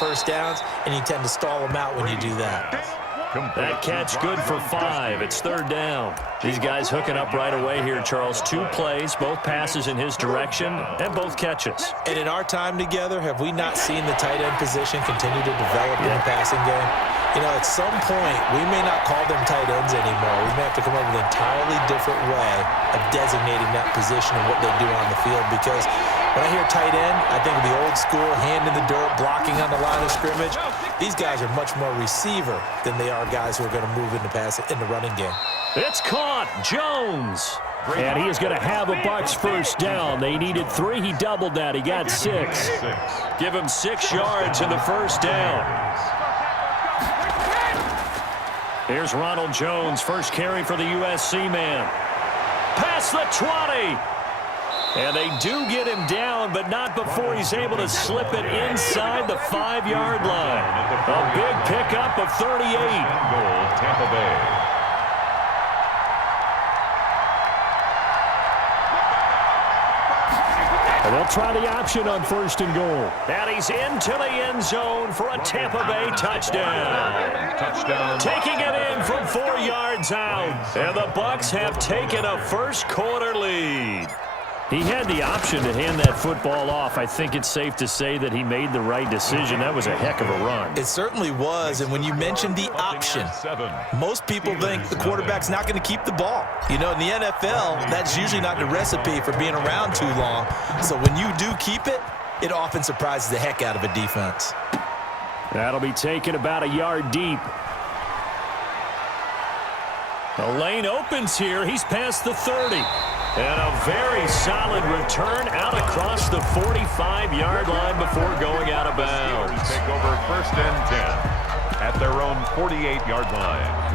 first downs, and you tend to stall them out when you do that. That catch good for 5. It's third down. These guys hooking up right away here, Charles. 2 plays, both passes in his direction, and both catches. And in our time together, have we not seen the tight end position continue to develop in the passing game? You know, at some point, we may not call them tight ends anymore. We may have to come up with an entirely different way of designating that position and what they do on the field, because when I hear tight end, I think of the old school, hand in the dirt, blocking on the line of scrimmage. These guys are much more receiver than they are guys who are going to move in the running game. It's caught. Jones. And he is going to have a Bucs first down. They needed 3. He doubled that. He got 6. Give him 6 yards in the first down. Here's Ronald Jones, first carry for the USC man. Past the 20. And they do get him down, but not before he's able to slip it inside the 5-yard line. A big pickup of 38. Goal, Tampa Bay. And they'll try the option on first and goal. And he's into the end zone for a Tampa Bay touchdown. Touchdown. Taking it in from 4 yards out. And the Bucs have taken a first quarter lead. He had the option to hand that football off. I think it's safe to say that he made the right decision. That was a heck of a run. It certainly was, and when you mentioned the option, most people think the quarterback's not going to keep the ball. You know, in the NFL, that's usually not the recipe for being around too long. So when you do keep it, it often surprises the heck out of a defense. That'll be taken about a yard deep. The lane opens here. He's past the 30. And a very solid return out across the 45-yard line before going out of bounds. Take over first and 10 at their own 48-yard line.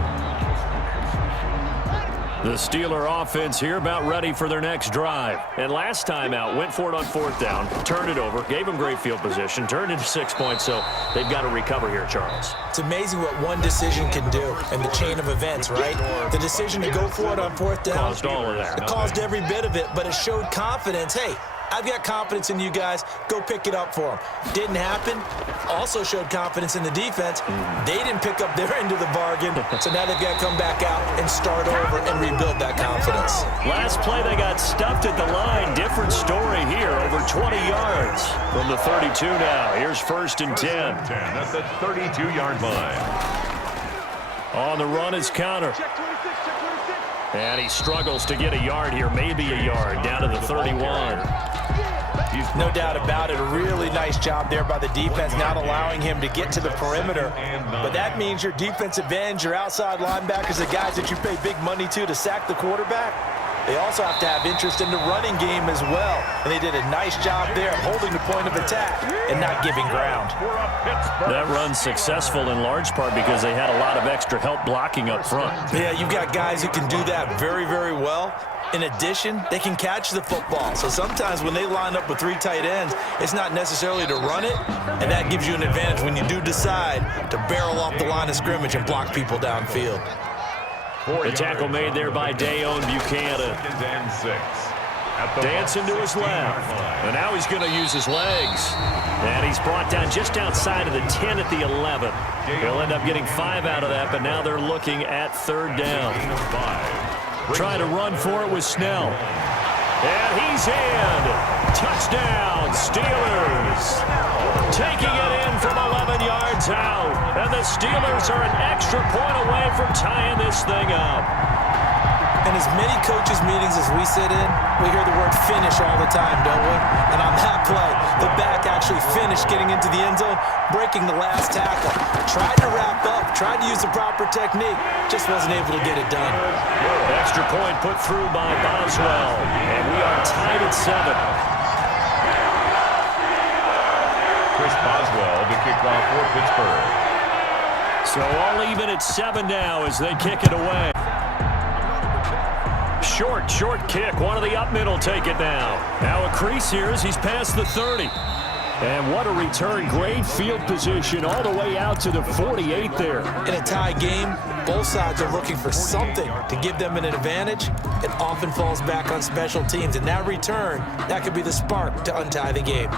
The Steeler offense here about ready for their next drive. And last time out, went for it on 4th down, turned it over, gave them great field position, turned into 6 points, so they've got to recover here, Charles. It's amazing what one decision can do in the chain of events, right? The decision to go for it on 4th down. Caused all of that. It caused every bit of it, but it showed confidence. Hey, I've got confidence in you guys. Go pick it up for them. Didn't happen. Also showed confidence in the defense. They didn't pick up their end of the bargain, so now they've got to come back out and start over and rebuild that confidence. Last play, they got stuffed at the line. Different story here, over 20 yards from the 32 now. Here's first and 10. At the 32-yard line. On the run is Conner. And he struggles to get a yard here, maybe a yard, down to the 31. No doubt about it. A really nice job there by the defense, not allowing him to get to the perimeter. But that means your defensive ends, your outside linebackers, the guys that you pay big money to sack the quarterback, they also have to have interest in the running game as well. And they did a nice job there of holding the point of attack and not giving ground. That run's successful in large part because they had a lot of extra help blocking up front. Yeah, you've got guys who can do that very, very well. In addition, they can catch the football. So sometimes when they line up with 3 tight ends, it's not necessarily to run it, and that gives you an advantage when you do decide to barrel off the line of scrimmage and block people downfield. The tackle made there by Dayon Buchanan. Dancing to his left. And now he's going to use his legs. And he's brought down just outside of the 10 at the 11. He'll end up getting 5 out of that, but now they're looking at 3rd down. Trying to run for it with Snell. And he's in. Touchdown, Steelers. Taking it in from 11 yards out. And the Steelers are an extra point away from tying this thing up. In as many coaches' meetings as we sit in, we hear the word finish all the time, don't we? And on that play, the back actually finished getting into the end zone, breaking the last tackle. Tried to wrap up, tried to use the proper technique, just wasn't able to get it done. Extra point put through by Boswell, and we are tied at 7. Chris Boswell to kick off for Pittsburgh. So all even at 7 now as they kick it away. Short kick. One of the up middle take it now. Now a crease here as he's past the 30. And what a return. Great field position all the way out to the 48 there. In a tie game, both sides are looking for something to give them an advantage. It often falls back on special teams. And that return, that could be the spark to untie the game.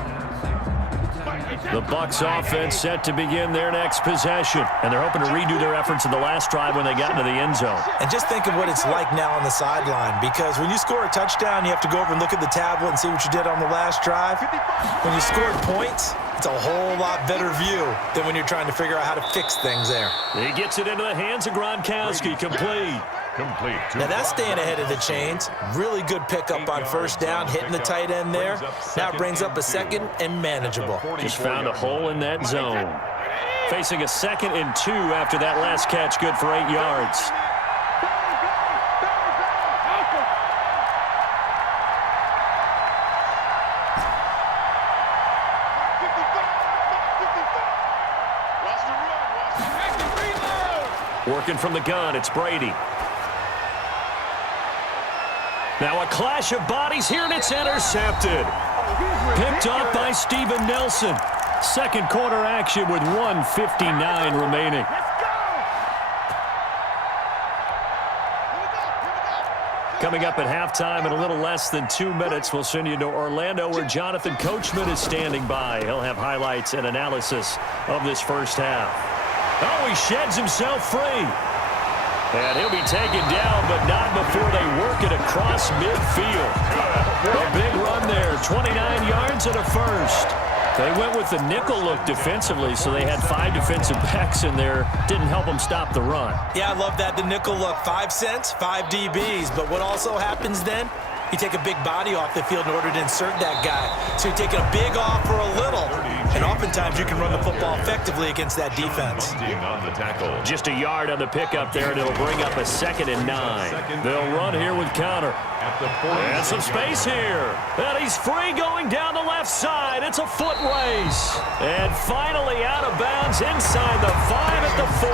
The Bucs offense set to begin their next possession, and they're hoping to redo their efforts in the last drive when they got into the end zone. And just think of what it's like now on the sideline, because when you score a touchdown, you have to go over and look at the tablet and see what you did on the last drive. When you scored points, it's a whole lot better view than when you're trying to figure out how to fix things there. He gets it into the hands of Gronkowski, complete. Now that's staying ahead of the chains. Really good pickup on first down, hitting the tight end there. Now brings up a second and manageable. Just found a hole in that zone. Facing a 2nd and 2 after that last catch, good for 8 yards. Working from the gun, it's Brady. Now a clash of bodies here, and it's intercepted. Picked off by Steven Nelson. Second quarter action with 1:59 remaining. Coming up at halftime in a little less than 2 minutes, we'll send you to Orlando where Jonathan Coachman is standing by. He'll have highlights and analysis of this first half. Oh, he sheds himself free. And he'll be taken down, but not before they work it across midfield. A big run there, 29 yards and a first. They went with the nickel look defensively, so they had 5 defensive backs in there. Didn't help them stop the run. Yeah, I love that, the nickel look. 5 cents, 5 DBs. But what also happens then? You take a big body off the field in order to insert that guy. So you're taking a big off for a little. And oftentimes you can run the football effectively against that defense. Just a yard on the pickup there, and it'll bring up a 2nd and 9. They'll run here with Conner. And some space here. And he's free going down the left side. It's a foot race. And finally out of bounds inside the 5 at the 4.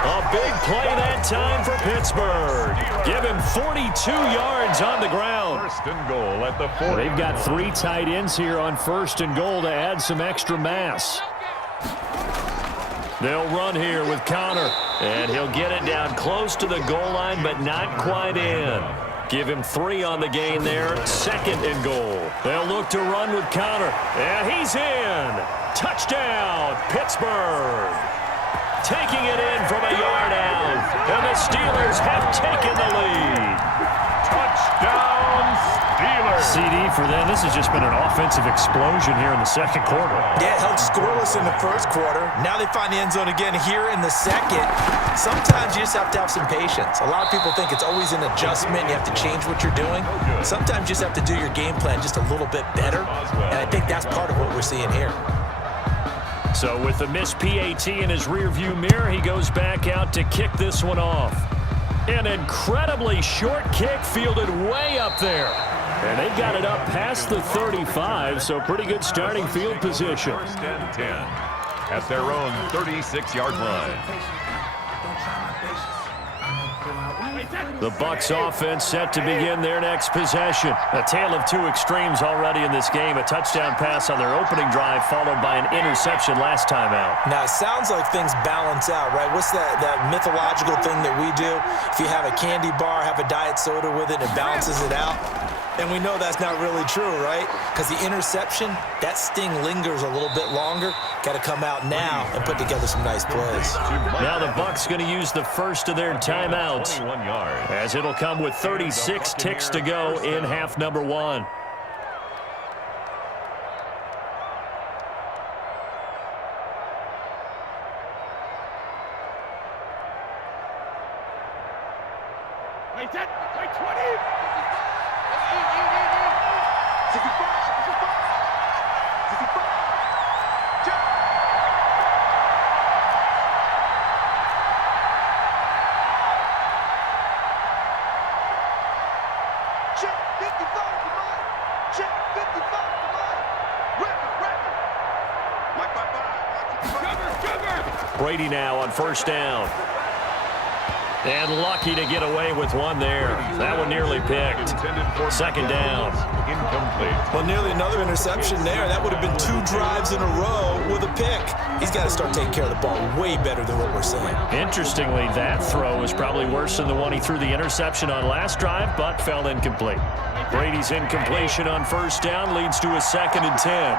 A big play that time for Pittsburgh. Give him 42 yards on the ground. First and goal at the 40. They've got 3 tight ends here on first and goal to add some extra mass. They'll run here with Conner. And he'll get it down close to the goal line, but not quite in. Give him 3 on the gain there. 2nd and goal. They'll look to run with Conner. And he's in. Touchdown, Pittsburgh. Taking it in from a yard out. And the Steelers have taken the lead. Touchdown, Steelers. CD for them. This has just been an offensive explosion here in the second quarter. Yeah, held scoreless in the first quarter. Now they find the end zone again here in the second. Sometimes you just have to have some patience. A lot of people think it's always an adjustment. You have to change what you're doing. Sometimes you just have to do your game plan just a little bit better. And I think that's part of what we're seeing here. So with the missed PAT in his rearview mirror, he goes back out to kick this one off. An incredibly short kick fielded way up there. And they've got it up past the 35, so pretty good starting field position. First and 10 at their own 36-yard line. The Bucs offense set to begin their next possession. A tale of 2 extremes already in this game. A touchdown pass on their opening drive followed by an interception last time out. Now, it sounds like things balance out, right? What's that mythological thing that we do? If you have a candy bar, have a diet soda with it, it balances it out. And we know that's not really true, right? Because the interception, that sting lingers a little bit longer. Got to come out now and put together some nice plays. Now the Bucs going to use the first of their timeouts, as it'll come with 36 ticks to go in half number 1. Wait, 20. Brady now on first down. And lucky to get away with one there. That one nearly picked. Second down. Incomplete. Well, nearly another interception there. That would have been 2 drives in a row with a pick. He's got to start taking care of the ball way better than what we're seeing. Interestingly, that throw is probably worse than the one he threw the interception on last drive, but fell incomplete. Brady's incompletion on first down leads to a 2nd and 10.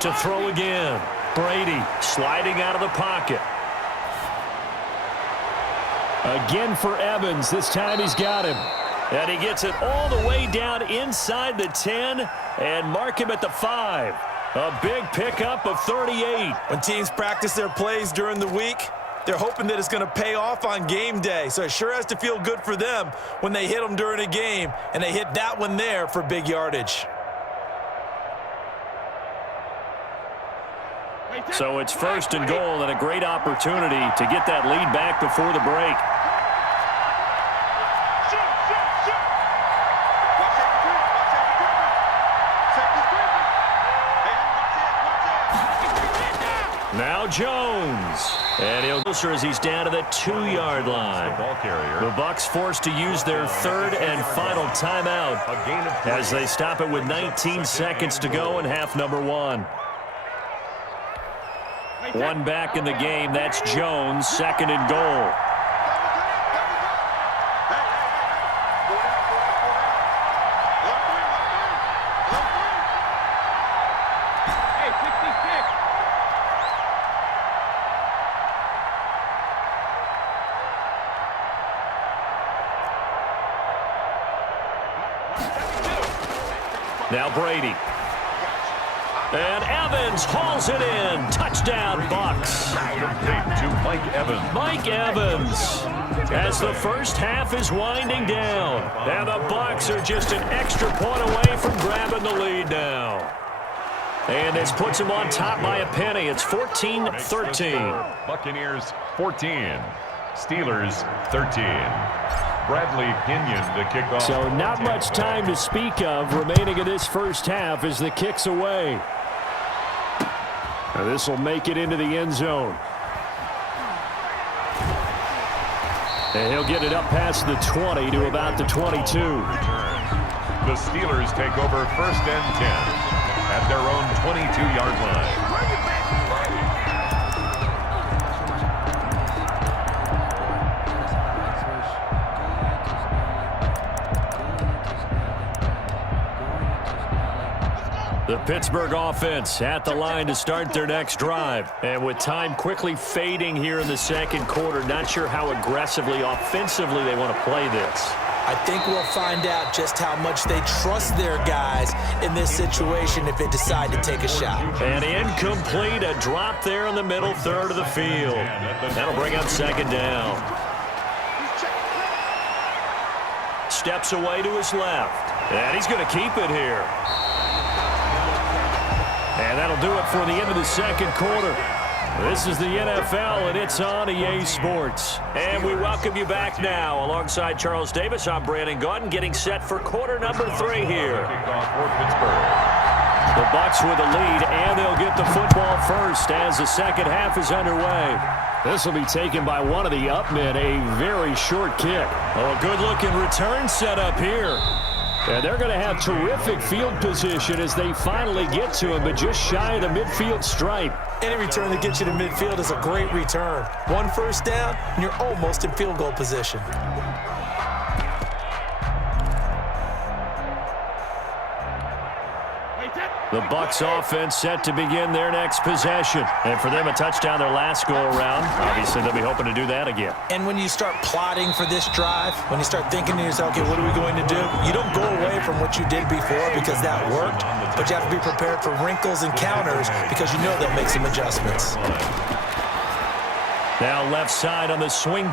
To throw again. Brady sliding out of the pocket. Again for Evans. This time he's got him. And he gets it all the way down inside the 10 and mark him at the 5. A big pickup of 38. When teams practice their plays during the week, they're hoping that it's going to pay off on game day. So it sure has to feel good for them when they hit them during a game, and they hit that one there for big yardage. So it's 1st and goal and a great opportunity to get that lead back before the break. Now Jones. And he'll closer as he's down to the 2-yard line. The Bucs forced to use their 3rd and final timeout as they stop it with 19 seconds to go in half number 1. One back in the game. That's Jones. 2nd and goal. Now Brady. And Evans hauls it in. Touchdown, Bucs. To Mike Evans. Mike Evans. As the first half is winding down. And the Bucs are just an extra point away from grabbing the lead now. And this puts them on top by a penny. It's 14-13. Buccaneers 14. Steelers 13. Bradley Pinion to kick off. So not much time to speak of remaining in this first half as the kick's away. This will make it into the end zone. And he'll get it up past the 20 to about the 22. The Steelers take over 1st and 10 at their own 22-yard line. The Pittsburgh offense at the line to start their next drive. And with time quickly fading here in the second quarter, not sure how aggressively, offensively they want to play this. I think we'll find out just how much they trust their guys in this situation if they decide to take a shot. And incomplete, a drop there in the middle third of the field. That'll bring up 2nd down. Steps away to his left. And he's going to keep it here. And that'll do it for the end of the second quarter. This is the NFL, and it's on EA Sports. And we welcome you back now. Alongside Charles Davis, I'm Brandon Gaudin, getting set for quarter number 3 here. The Bucs with a lead, and they'll get the football first as the second half is underway. This will be taken by one of the up men, a very short kick. Oh, a good-looking return set up here. And they're going to have terrific field position as they finally get to him, but just shy of the midfield stripe. Any return that gets you to midfield is a great return. 1 first down, and you're almost in field goal position. The Bucs offense set to begin their next possession. And for them, a touchdown their last go-around. Obviously, they'll be hoping to do that again. And when you start plotting for this drive, when you start thinking to yourself, okay, what are we going to do? You don't go away from what you did before because that worked, but you have to be prepared for wrinkles and counters because you know they'll make some adjustments. Now left side on the swing.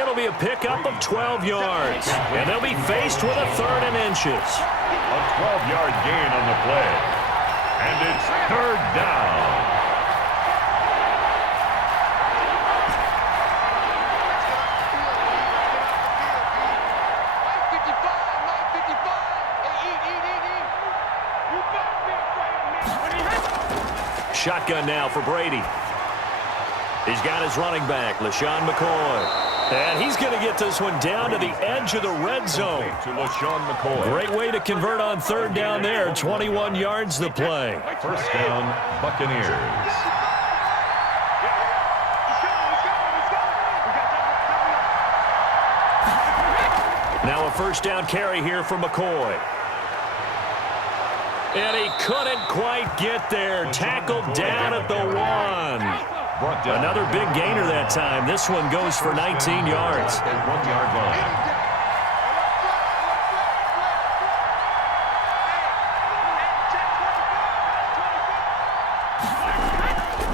It'll be a pickup of 12 yards. And they'll be faced with a 3rd and inches. A 12-yard gain on the play. And it's 3rd down. Shotgun now for Brady. He's got his running back, LeSean McCoy. And he's going to get this one down to the edge of the red zone. To LeSean McCoy. Great way to convert on 3rd down there. 21 yards the play. First down, Buccaneers. Now a first down carry here for McCoy. And he couldn't quite get there. Tackled down at the 1. Another big gainer that time. This one goes for 19 yards. 1-yard line.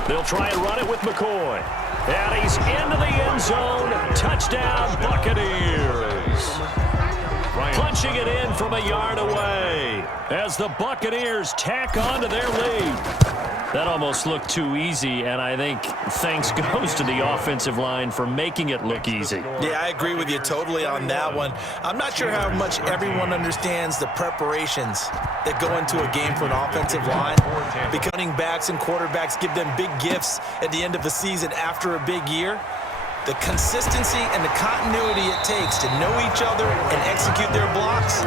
They'll try and run it with McCoy. And he's into the end zone. Touchdown, Buccaneers. Punching it in from a yard away as the Buccaneers tack on to their lead. That almost looked too easy, and I think thanks goes to the offensive line for making it look easy. Yeah, I agree with you totally on that one. I'm not sure how much everyone understands the preparations that go into a game for an offensive line. Because running backs and quarterbacks give them big gifts at the end of the season after a big year. The consistency and the continuity it takes to know each other and execute their blocks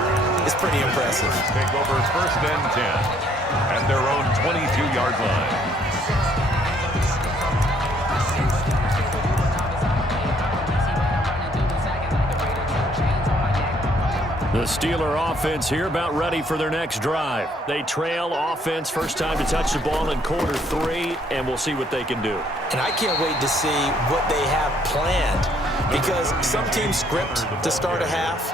is pretty impressive. Take over 1st and 10 at their own 22-yard line. The Steeler offense here about ready for their next drive. They trail offense, first time to touch the ball in quarter 3, and we'll see what they can do. And I can't wait to see what they have planned, because some teams script to start a half.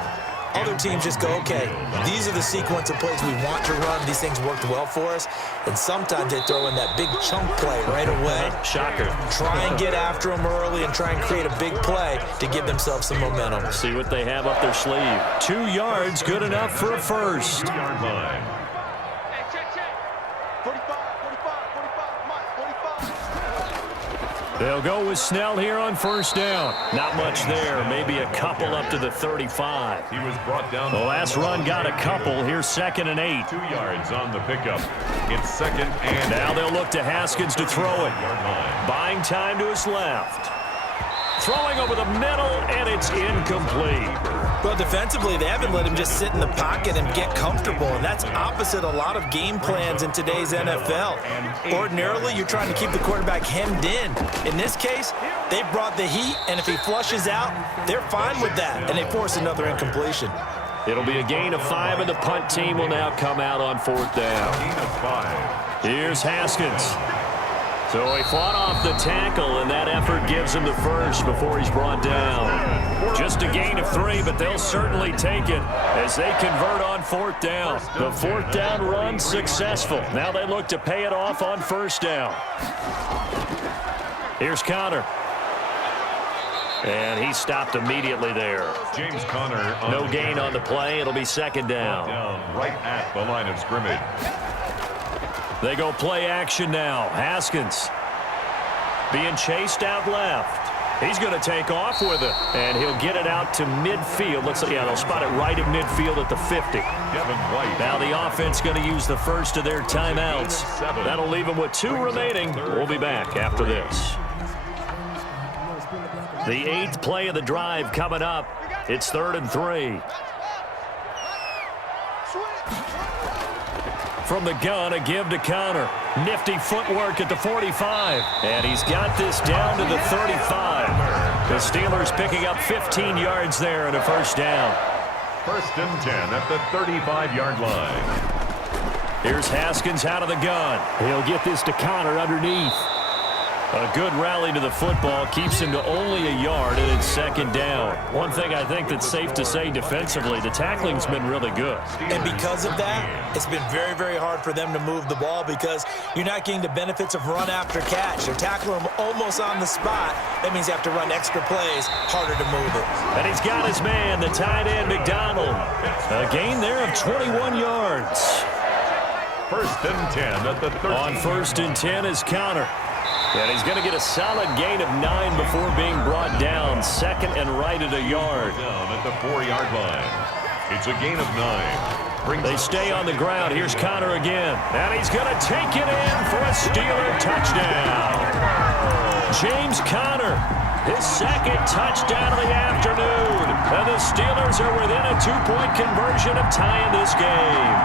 Other teams just go, okay, these are the sequence of plays we want to run. These things worked well for us. And sometimes they throw in that big chunk play right away. Shocker. Try and get after them early and try and create a big play to give themselves some momentum. See what they have up their sleeve. 2 yards, good enough for a first. 2-yard line. They'll go with Snell here on first down. Not much there, maybe a couple up to the 35. He was brought down. The last run got a couple. Here's 2nd and 8. 2 yards on the pickup. It's 2nd and Now they'll look to Haskins to throw it. 8-yard line. Buying time to his left. Throwing over the middle, and it's incomplete. Well, defensively, they haven't let him just sit in the pocket and get comfortable, and that's opposite a lot of game plans in today's NFL. Ordinarily, you're trying to keep the quarterback hemmed in. In this case, they brought the heat, and if he flushes out, they're fine with that, and they force another incompletion. It'll be a gain of 5, and the punt team will now come out on 4th down. Gain of 5. Here's Haskins. So he fought off the tackle, and that effort gives him the first before he's brought down. Just a gain of 3, but they'll certainly take it as they convert on 4th down. The 4th down run successful. Now they look to pay it off on 1st down. Here's Conner. And he stopped immediately there. James Conner. No gain on the play. It'll be 2nd down. Right at the line of scrimmage. They go play action now. Haskins being chased out left. He's going to take off with it, and he'll get it out to midfield. Looks like, yeah, they'll spot it right at midfield at the 50. Devin White. Now the offense going to use the first of their timeouts. That'll leave them with 2 remaining. We'll be back after this. The 8th play of the drive coming up. It's 3rd and 3. From the gun, a give to Conner. Nifty footwork at the 45. And he's got this down to the 35. The Steelers picking up 15 yards there and a first down. 1st and 10 at the 35-yard line. Here's Haskins out of the gun. He'll get this to Conner underneath. A good rally to the football keeps him to only a yard, and it's 2nd down. One thing I think that's safe to say defensively, the tackling's been really good. And because of that, it's been very, very hard for them to move the ball because you're not getting the benefits of run after catch. They're tackling them almost on the spot. That means they have to run extra plays, harder to move it. And he's got his man, the tight end, McDonald. A gain there of 21 yards. 1st and 10 at the 13. On 1st and 10 is Conner. And he's going to get a solid gain of 9 before being brought down. 2nd and right at a yard. Down at the 4-yard line. It's a gain of 9. They stay on the ground. Here's Conner again. And he's going to take it in for a Steeler touchdown. James Conner, his 2nd touchdown of the afternoon. And the Steelers are within a 2-point conversion of tying this game.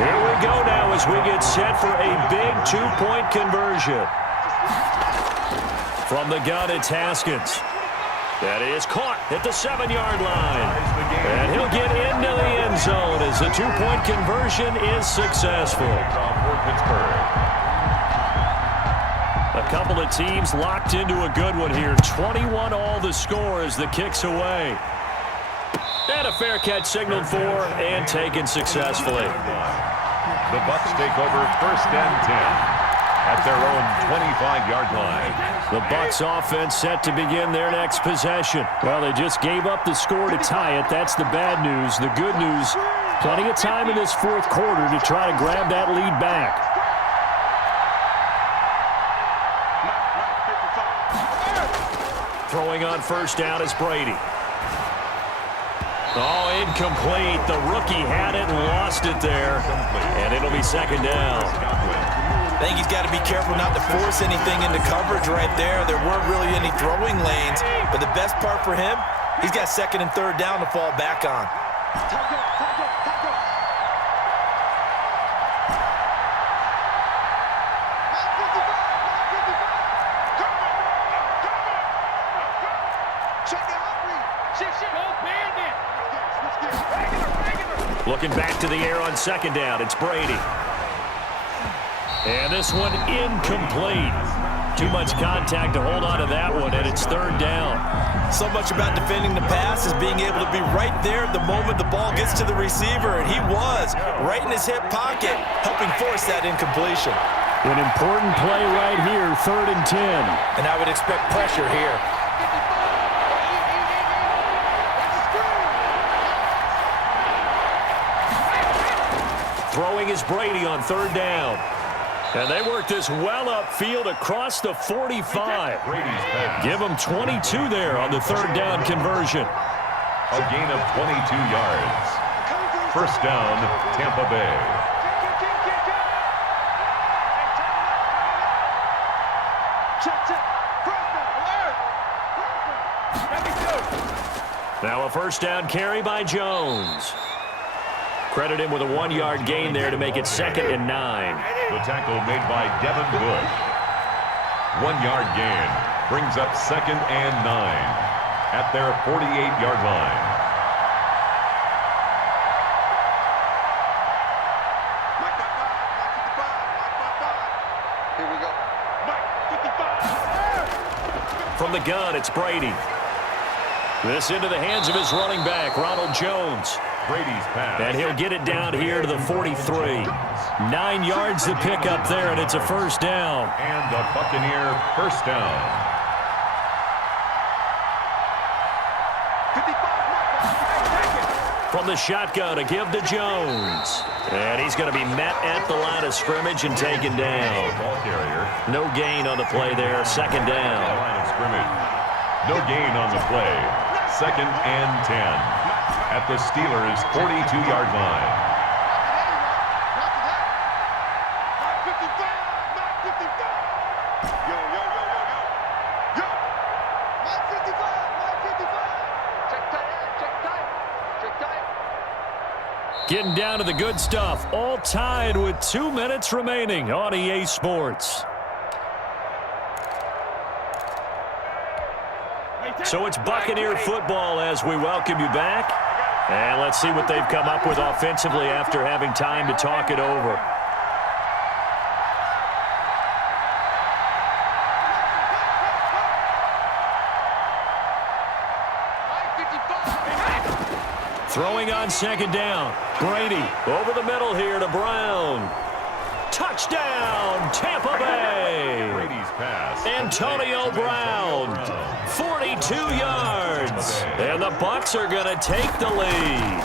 Here we go now as we get set for a big 2-point conversion. From the gun, it's Haskins. That is caught at the 7-yard line. And he'll get into the end zone as the two-point conversion is successful. For Pittsburgh. A couple of teams locked into a good one here. 21 all the score as the kick's away. And a fair catch signaled for and taken successfully. The Bucs take over first and 10 at their own 25-yard line. The Bucs offense set to begin their next possession. Well, they just gave up the score to tie it. That's the bad news. The good news, plenty of time in this fourth quarter to try to grab that lead back. Throwing on first down is Brady. Oh, incomplete. The rookie had it and lost it there. And it'll be second down. I think he's got to be careful not to force anything into coverage right there. There weren't really any throwing lanes. But the best part for him, he's got second and third down to fall back on. Looking back to the air on second down, it's Brady. And this one incomplete. Too much contact to hold on to that one, and it's third down. So much about defending the pass is being able to be right there the moment the ball gets to the receiver, and he was right in his hip pocket, helping force that incompletion. An important play right here, third and 10. And I would expect pressure here. Throwing is Brady on third down. And they work this well upfield across the 45. Give them 22 there on the third down conversion. A gain of 22 yards. First down, Tampa Bay. Now a first down carry by Jones. Credit him with a 1-yard gain there to make it second and 9. The tackle made by Devin Bush. 1-yard gain brings up second and 9 at their 48-yard line. Here we go. Mike, 55. From the gun, it's Brady. This into the hands of his running back, Ronald Jones. Brady's pass. And he'll get it down here to the 43. 9 yards to pick up there, and it's a first down. And a Buccaneer first down. 55. From the shotgun to give to Jones. And he's going to be met at the line of scrimmage and taken down. Ball carrier. No gain on the play there, second down. Line of scrimmage. No gain on the play. Second and 10 at the Steelers' 42-yard line. Getting down to the good stuff. All tied with 2 minutes remaining on EA Sports. So it's Buccaneer football as we welcome you back. And let's see what they've come up with offensively after having time to talk it over. Throwing on second down. Brady over the middle here to Brown. Touchdown, Tampa Bay. Brady's pass. Antonio Brown, 42 yards. And the Bucs are going to take the lead.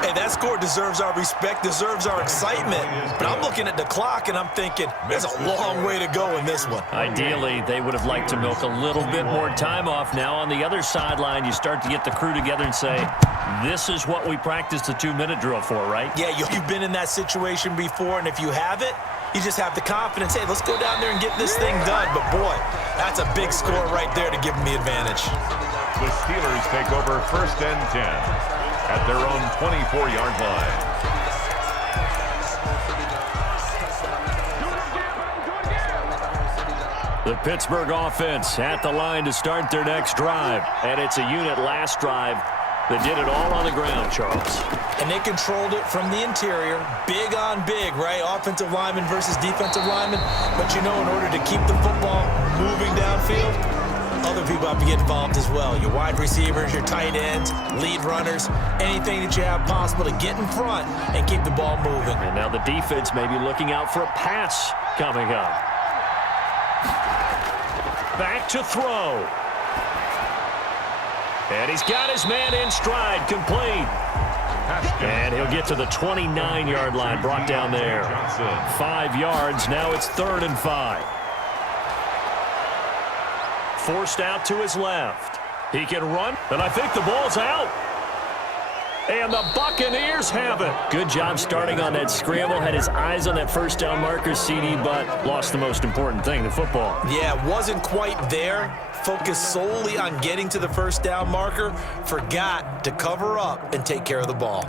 Hey, that score deserves our respect, deserves our excitement. But I'm looking at the clock, and I'm thinking, there's a long way to go in this one. Ideally, they would have liked to milk a little bit more time off. Now, on the other sideline, you start to get the crew together and say, this is what we practiced the 2-minute drill for, right? Yeah, you've been in that situation before, and if you haven't, you just have the confidence, hey, let's go down there and get this thing done. But, boy, that's a big score right there to give them the advantage. The Steelers take over first and 10 at their own 24-yard line. The Pittsburgh offense at the line to start their next drive. And it's a unit last drive that did it all on the ground, Charles. And they controlled it from the interior, big on big, right? Offensive lineman versus defensive lineman. But you know, in order to keep the football moving downfield, other people have to get involved as well. Your wide receivers, your tight ends, lead runners, anything that you have possible to get in front and keep the ball moving. And now the defense may be looking out for a pass coming up. Back to throw. And he's got his man in stride, complete. And he'll get to the 29-yard line, brought down there. 5 yards, now it's 3rd and 5. Forced out to his left. He can run, and I think the ball's out. And the Buccaneers have it. Good job starting on that scramble. Had his eyes on that first down marker, CD, but lost the most important thing, the football. Yeah, wasn't quite there. Focused solely on getting to the first down marker. Forgot to cover up and take care of the ball.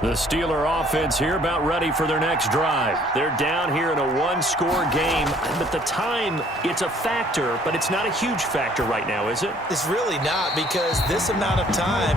The Steeler offense here about ready for their next drive. They're down here in a one-score game, but the time, it's a factor, but it's not a huge factor right now, is it? It's really not, because this amount of time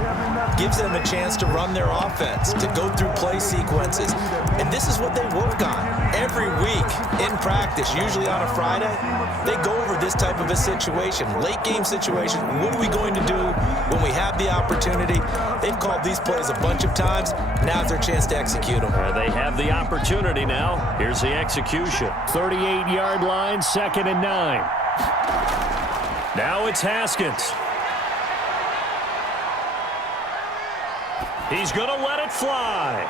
gives them a chance to run their offense, to go through play sequences. And this is what they work on every week in practice, usually on a Friday. They go over this type of a situation, late game situation. What are we going to do when we have the opportunity? They've called these plays a bunch of times. Now's their chance to execute them. They have the opportunity now. Here's the execution. 38-yard line, 2nd and 9. Now it's Haskins. He's going to let it fly.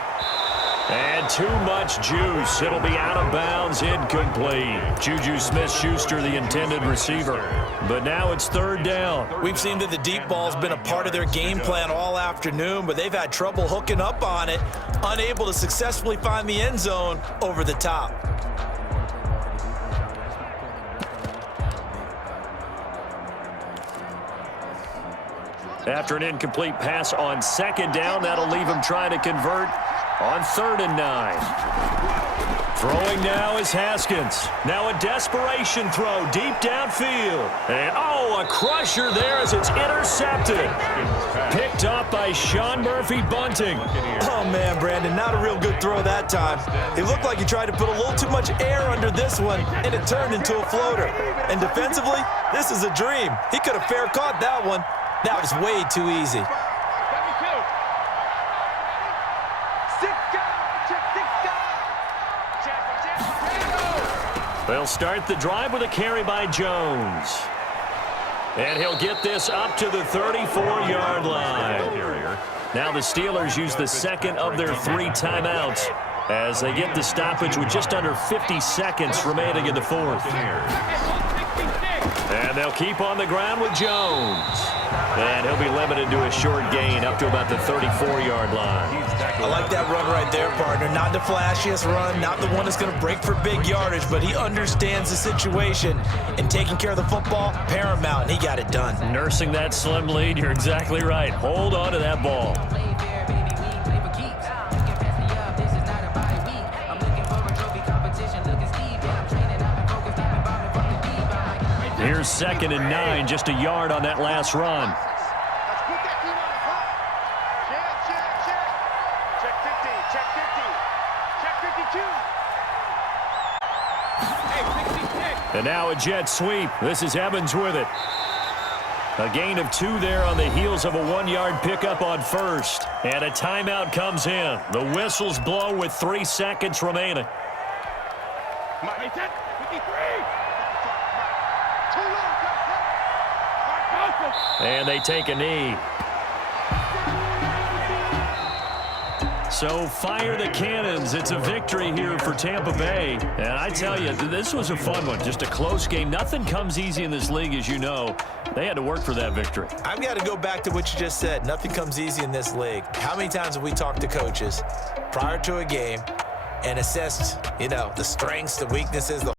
And too much juice. It'll be out of bounds, incomplete. Juju Smith-Schuster, the intended receiver. But now it's 3rd down. We've seen that the deep ball's been a part of their game plan all afternoon, but they've had trouble hooking up on it, unable to successfully find the end zone over the top. After an incomplete pass on 2nd down, that'll leave him trying to convert on 3rd and 9. Throwing now is Haskins. Now a desperation throw deep downfield. And, a crusher there as it's intercepted. Picked up by Sean Murphy-Bunting. Oh, man, Brandon, not a real good throw that time. It looked like he tried to put a little too much air under this one, and it turned into a floater. And defensively, this is a dream. He could have fair caught that one. That was way too easy. They'll start the drive with a carry by Jones. And he'll get this up to the 34-yard line. Now the Steelers use the 2nd of their 3 timeouts as they get the stoppage with just under 50 seconds remaining in the 4th. And they'll keep on the ground with Jones. And he'll be limited to a short gain up to about the 34-yard line. I like that run right there, partner. Not the flashiest run, not the one that's going to break for big yardage, but he understands the situation, and taking care of the football, paramount, and he got it done. Nursing that slim lead, you're exactly right. Hold on to that ball. Here's 2nd and 9, just a yard on that last run. Let's put that team on the clock. Check 50, check 50. Check 52. Hey, 66. And now a jet sweep. This is Evans with it. A gain of 2 there on the heels of a 1-yard pickup on 1st. And a timeout comes in. The whistles blow with 3 seconds remaining. Mark 53. And they take a knee. So fire the cannons. It's a victory here for Tampa Bay. And I tell you, this was a fun one. Just a close game. Nothing comes easy in this league, as you know. They had to work for that victory. I've got to go back to what you just said. Nothing comes easy in this league. How many times have we talked to coaches prior to a game and assessed, the strengths, the weaknesses, the